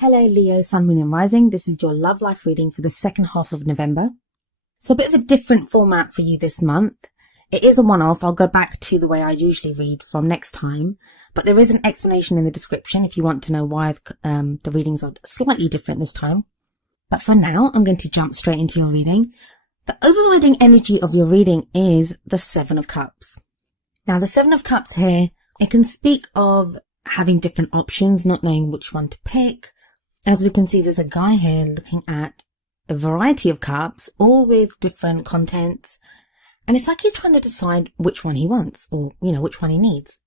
Hello Leo, Sun, Moon and Rising. This is your love life reading for the second half of November. So a bit of a different format for you this month. It is a one-off. I'll go back to the way I usually read from next time. But there is an explanation in the description if you want to know why the readings are slightly different this time. But for now, I'm going to jump straight into your reading. The overriding energy of your reading is the Seven of Cups. Now the Seven of Cups here, it can speak of having different options, not knowing which one to pick. As we can see, there's a guy here looking at a variety of cups, all with different contents. And it's like he's trying to decide which one he wants or, which one he needs.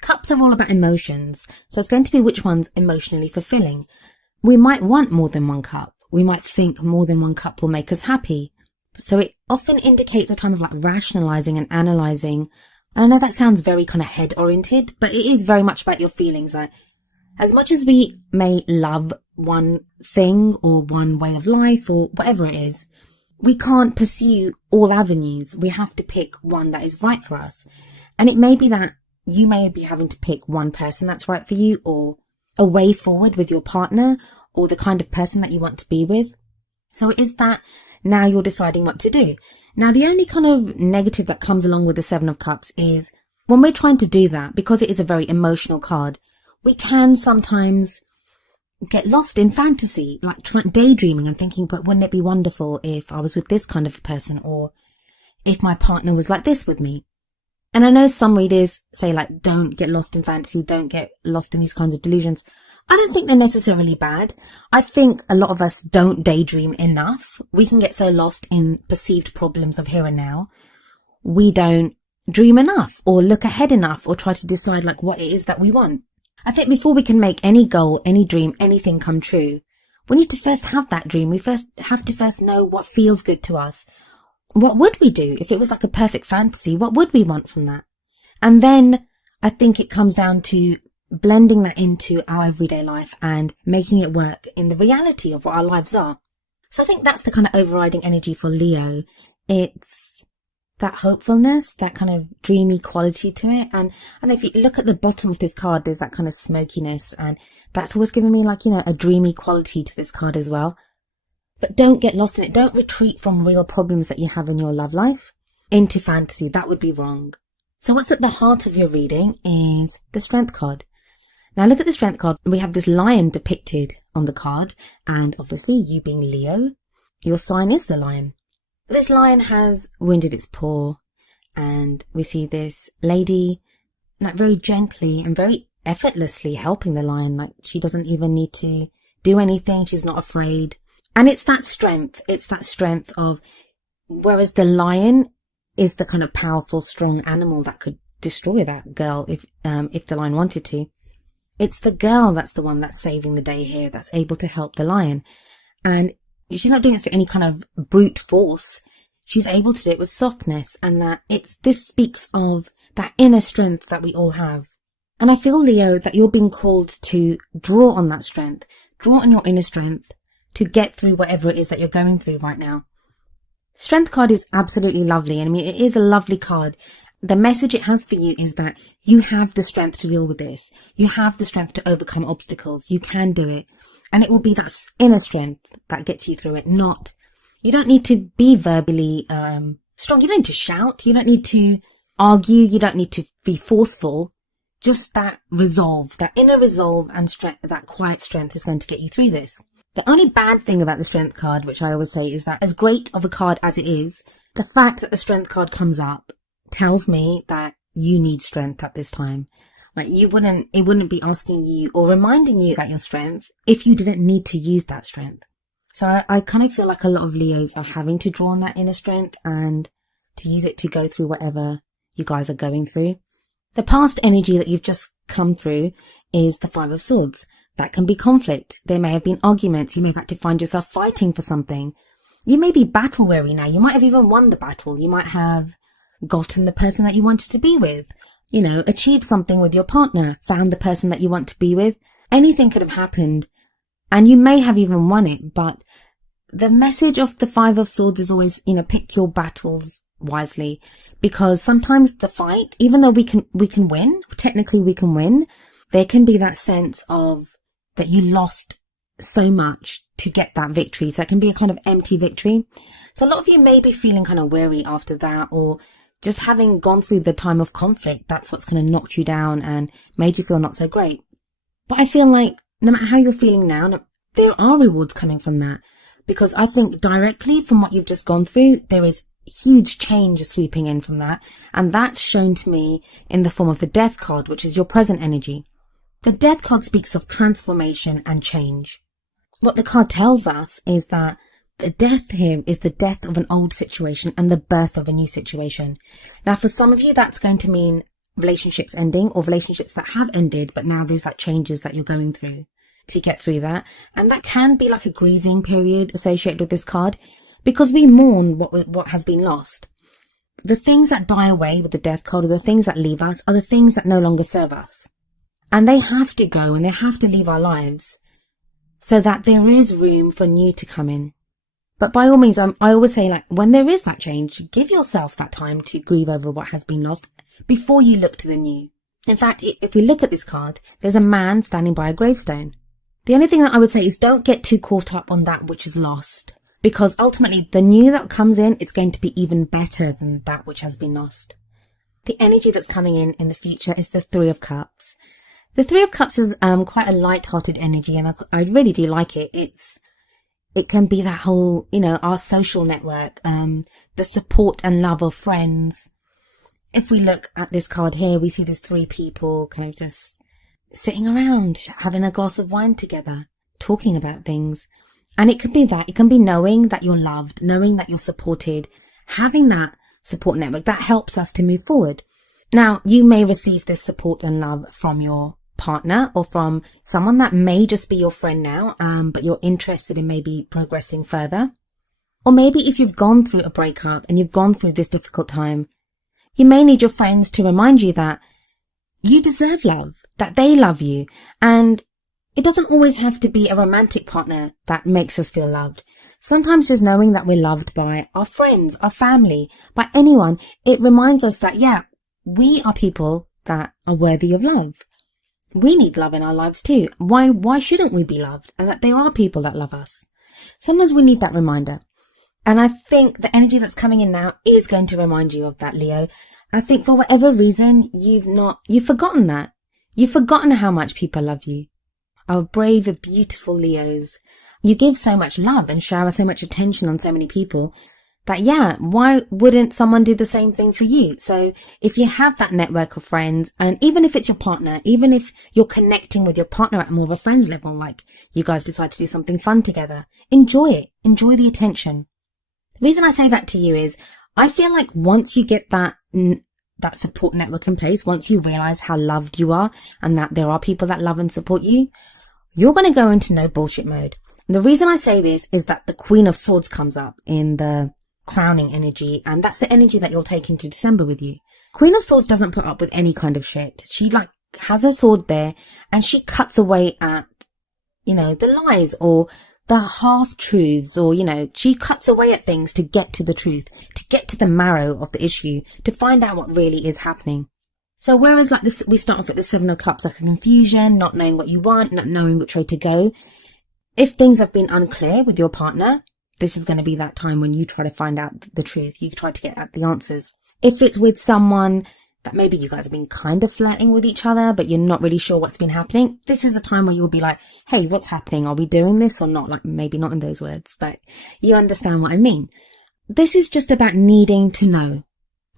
Cups are all about emotions. So it's going to be which one's emotionally fulfilling. We might want more than one cup. We might think more than one cup will make us happy. So it often indicates a time of rationalizing and analyzing. And I know that sounds very kind of head oriented, but it is very much about your feelings. As much as we may love one thing or one way of life or whatever it is, we can't pursue all avenues. We have to pick one that is right for us. And it may be that you may be having to pick one person that's right for you, or a way forward with your partner, or the kind of person that you want to be with. So it is that now you're deciding what to do. Now the only kind of negative that comes along with the Seven of Cups is when we're trying to do that, because it is a very emotional card, we can sometimes get lost in fantasy, like daydreaming and thinking, but wouldn't it be wonderful if I was with this kind of a person, or if my partner was like this with me? And I know some readers say don't get lost in fantasy, don't get lost in these kinds of delusions. I don't think they're necessarily bad. I think a lot of us don't daydream enough. We can get so lost in perceived problems of here and now. We don't dream enough or look ahead enough or try to decide what it is that we want. I think before we can make any goal, any dream, anything come true, we need to first have that dream. We have to know what feels good to us. What would we do if it was like a perfect fantasy? What would we want from that? And then I think it comes down to blending that into our everyday life and making it work in the reality of what our lives are. So I think that's the kind of overriding energy for Leo. It's that hopefulness, that kind of dreamy quality to it. And if you look at the bottom of this card, there's that kind of smokiness, and that's always given me a dreamy quality to this card as well. But don't get lost in it. Don't retreat from real problems that you have in your love life into fantasy. That would be wrong. So what's at the heart of your reading is the Strength card. Now look at the Strength card. We have this lion depicted on the card, and obviously you being Leo, your sign is the lion. This lion has wounded its paw, and we see this lady very gently and very effortlessly helping the lion. She doesn't even need to do anything. She's not afraid. And it's that strength. It's that strength of, whereas the lion is the kind of powerful, strong animal that could destroy that girl if the lion wanted to. It's the girl that's the one that's saving the day here, that's able to help the lion. And she's not doing it for any kind of brute force. She's able to do it with softness, and this speaks of that inner strength that we all have. And I feel, Leo, that you're being called to draw on that strength, draw on your inner strength to get through whatever it is that you're going through right now. The Strength card is absolutely lovely. And it is a lovely card. The message it has for you is that you have the strength to deal with this. You have the strength to overcome obstacles. You can do it. And it will be that inner strength that gets you through it. You don't need to be verbally strong. You don't need to shout. You don't need to argue. You don't need to be forceful. Just that resolve, that inner resolve and strength, that quiet strength is going to get you through this. The only bad thing about the Strength card, which I always say, is that as great of a card as it is, the fact that the Strength card comes up tells me that you need strength at this time. It wouldn't be asking you or reminding you about your strength if you didn't need to use that strength. So I kind of feel like a lot of Leos are having to draw on that inner strength and to use it to go through whatever you guys are going through. The past energy that you've just come through is the Five of Swords. That can be conflict. There may have been arguments. You may have had to find yourself fighting for something. You may be battle weary now. You might have even won the battle. You might have gotten the person that you wanted to be with. Achieved something with your partner, found the person that you want to be with. Anything could have happened, and you may have even won it. But the message of the Five of Swords is always, pick your battles wisely, because sometimes the fight, even though we can win, technically we can win, there can be that sense of that you lost so much to get that victory. So it can be a kind of empty victory. So a lot of you may be feeling kind of weary after that, or just having gone through the time of conflict. That's what's kind of knocked you down and made you feel not so great. But I feel like no matter how you're feeling now, there are rewards coming from that. Because I think directly from what you've just gone through, there is huge change sweeping in from that. And that's shown to me in the form of the Death card, which is your present energy. The Death card speaks of transformation and change. What the card tells us is that the death here is the death of an old situation and the birth of a new situation. Now, for some of you, that's going to mean relationships ending, or relationships that have ended, but now there's like changes that you're going through to get through that. And that can be like a grieving period associated with this card, because we mourn what has been lost. The things that die away with the Death card, or the things that leave us, are the things that no longer serve us. And they have to go, and they have to leave our lives so that there is room for new to come in. But by all means, I always say, like, when there is that change, give yourself that time to grieve over what has been lost before you look to the new. In fact, if we look at this card, there's a man standing by a gravestone. The only thing that I would say is don't get too caught up on that which is lost, because ultimately the new that comes in, it's going to be even better than that which has been lost. The energy that's coming in the future is the Three of Cups. The Three of Cups is quite a light-hearted energy, and I really do like it. It can be that whole, our social network, the support and love of friends. If we look at this card here, we see there's three people kind of just sitting around, having a glass of wine together, talking about things. And it can be that. It can be knowing that you're loved, knowing that you're supported, having that support network that helps us to move forward. Now, you may receive this support and love from your partner, or from someone that may just be your friend now, but you're interested in maybe progressing further. Or maybe if you've gone through a breakup and you've gone through this difficult time, you may need your friends to remind you that you deserve love, that they love you. And it doesn't always have to be a romantic partner that makes us feel loved. Sometimes just knowing that we're loved by our friends, our family, by anyone, it reminds us that, yeah, we are people that are worthy of love. We need love in our lives too. Why shouldn't we be loved? And that there are people that love us. Sometimes we need that reminder. And I think the energy that's coming in now is going to remind you of that, Leo. I think for whatever reason, you've forgotten that. You've forgotten how much people love you. Our brave, beautiful Leos. You give so much love and shower so much attention on so many people that, yeah, why wouldn't someone do the same thing for you? So if you have that network of friends, and even if it's your partner, even if you're connecting with your partner at more of a friends level, like you guys decide to do something fun together, enjoy it. Enjoy the attention. The reason I say that to you is I feel like once you get that support network in place, once you realize how loved you are and that there are people that love and support you, you're going to go into no bullshit mode. And the reason I say this is that the Queen of Swords comes up in the crowning energy, and that's the energy that you'll take into December with you. Queen of Swords doesn't put up with any kind of shit. She has her sword there, and she cuts away at, the lies or the half-truths, or, she cuts away at things to get to the truth, to get to the marrow of the issue, to find out what really is happening. So whereas like this, we start off with the Seven of Cups, like a confusion, not knowing what you want, not knowing which way to go. If things have been unclear with your partner, this is going to be that time when you try to find out the truth. You try to get at the answers. If it's with someone that maybe you guys have been kind of flirting with each other, but you're not really sure what's been happening, this is the time where you'll be like, hey, what's happening? Are we doing this or not? Like, maybe not in those words, but you understand what I mean. This is just about needing to know.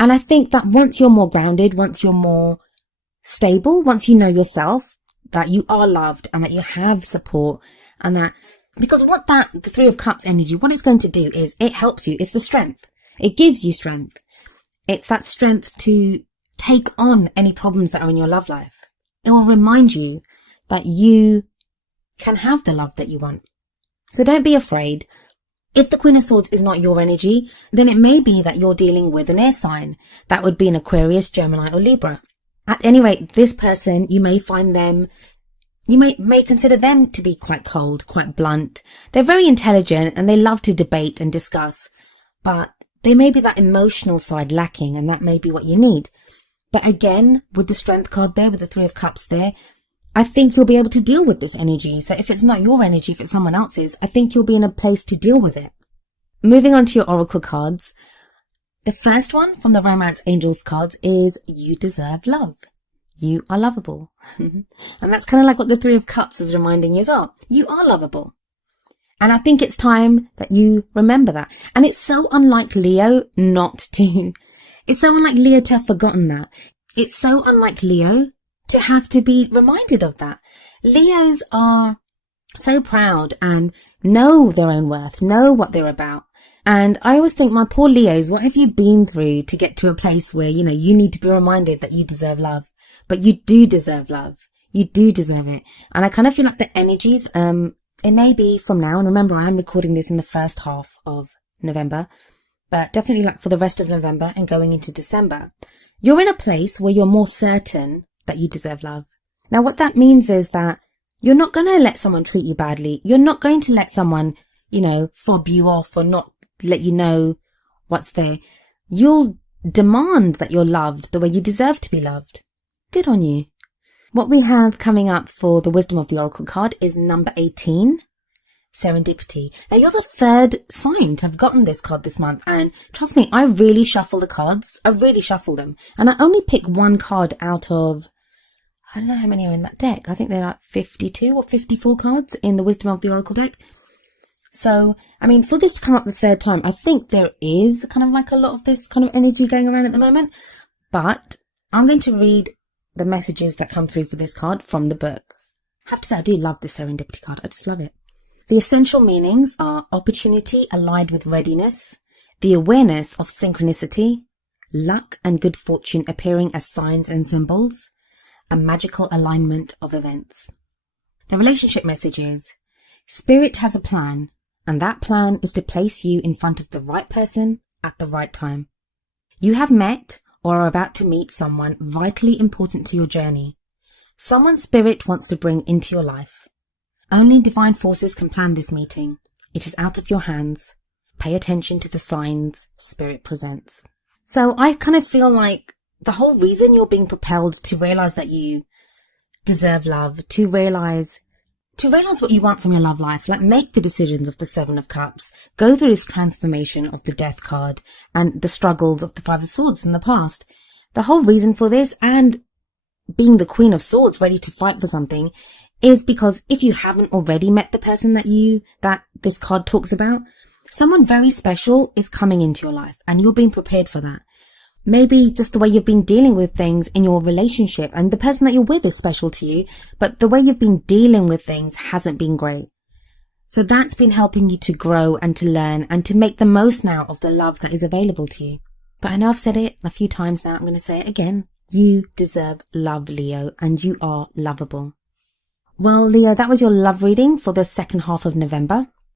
And I think that once you're more grounded, once you're more stable, once you know yourself, that you are loved and that you have support, and that, because the Three of Cups energy, what it's going to do is it helps you. It's the strength. It gives you strength. It's that strength to take on any problems that are in your love life. It will remind you that you can have the love that you want. So don't be afraid. If the Queen of Swords is not your energy, then it may be that you're dealing with an air sign. That would be an Aquarius, Gemini, or Libra. At any rate, this person, you may find them, you may consider them to be quite cold, quite blunt. They're very intelligent and they love to debate and discuss, but they may be that emotional side lacking, and that may be what you need. But again, with the Strength card there, with the Three of Cups there, I think you'll be able to deal with this energy. So if it's not your energy, if it's someone else's, I think you'll be in a place to deal with it. Moving on to your oracle cards. The first one from the Romance Angels cards is you deserve love. You are lovable. And that's kind of like what the Three of Cups is reminding you as well. You are lovable. And I think it's time that you remember that. And it's so unlike Leo not to. It's so unlike Leo to have forgotten that. It's so unlike Leo to have to be reminded of that. Leos are so proud and know their own worth, know what they're about. And I always think, my poor Leos, what have you been through to get to a place where, you need to be reminded that you deserve love? But you do deserve love. You do deserve it. And I kind of feel like the energies, it may be from now, and remember I am recording this in the first half of November, but definitely like for the rest of November and going into December, you're in a place where you're more certain that you deserve love. Now what that means is that you're not going to let someone treat you badly. You're not going to let someone, fob you off or not let you know what's there. You'll demand that you're loved the way you deserve to be loved. Good on you. What we have coming up for the Wisdom of the Oracle card is number 18, Serendipity. Now you're the third sign to have gotten this card this month, and trust me, I really shuffle the cards. I really shuffle them, and I only pick one card out of, I don't know how many are in that deck. I think they're like 52 or 54 cards in the Wisdom of the Oracle deck. So, for this to come up the third time, I think there is kind of like a lot of this kind of energy going around at the moment, but I'm going to read the messages that come through for this card from the book. I have to say, I do love this Serendipity card. I just love it. The essential meanings are opportunity allied with readiness, the awareness of synchronicity, luck and good fortune appearing as signs and symbols, a magical alignment of events. The relationship message is, Spirit has a plan, and that plan is to place you in front of the right person at the right time. You have met or are about to meet someone vitally important to your journey. Someone Spirit wants to bring into your life. Only divine forces can plan this meeting. It is out of your hands. Pay attention to the signs Spirit presents. So I kind of feel like the whole reason you're being propelled to realize that you deserve love, to realize what you want from your love life, like make the decisions of the Seven of Cups, go through this transformation of the Death card and the struggles of the Five of Swords in the past. The whole reason for this, and being the Queen of Swords ready to fight for something, is because if you haven't already met the person that this card talks about, someone very special is coming into your life and you're being prepared for that. Maybe just the way you've been dealing with things in your relationship, and the person that you're with is special to you, but the way you've been dealing with things hasn't been great. So that's been helping you to grow and to learn and to make the most now of the love that is available to you. But I know I've said it a few times now, I'm going to say it again. You deserve love, Leo, and you are lovable. Well, Leo, that was your love reading for the second half of November.